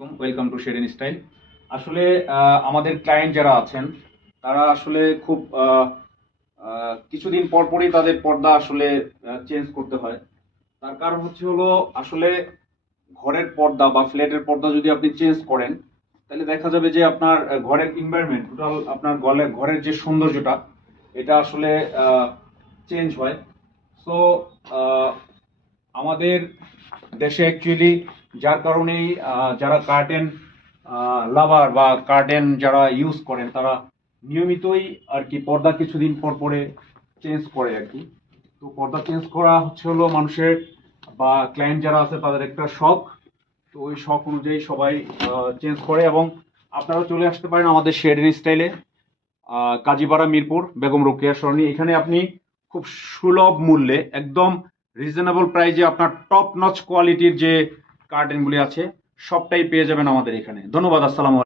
Welcome to shade and style. আসলে আমাদের client যারা আছেন তারা আসলে খুব কিছুদিন পর পরই তাদের পর্দা আসলে চেঞ্জ করতে হয়। তার কারণ হচ্ছে হলো আসলে ঘরের পর্দা বা ফ্ল্যাটের পর্দা যদি আপনি চেঞ্জ করেন তাহলে দেখা যাবে যে আপনার ঘরের এনভায়রনমেন্ট টোটাল আপনার ঘরের যে সৌন্দর্যটা এটা আসলে চেঞ্জ হয়। সো আমাদের দেশে অ্যাকচুয়ালি যার কারণেই যারা কার্টেন লাভার বা কার্টেন যারা ইউজ করেন তারা নিয়মিতই আর কি পর্দা কিছুদিন পর পরে চেঞ্জ করে আর কি। তো পর্দা চেঞ্জ করা হচ্ছে হলো মানুষের বা ক্লায়েন্ট যারা আছে তাদের একটা শখ। তো ওই শখ অনুযায়ী সবাই চেঞ্জ করে এবং আপনারা চলে আসতে পারেন আমাদের শেড এন্ড স্টাইলে, কাজীপাড়া মিরপুর বেগম রোকেয়া সরণি। এখানে আপনি খুব সুলভ মূল্যে একদম রিজনেবল প্রাইজে আপনার টপ নচ কোয়ালিটির যে কার্টেনগুলি আছে সবটাই পেয়ে যাবেন আমাদের এখানে। ধন্যবাদ। আসসালামু আলাইকুম।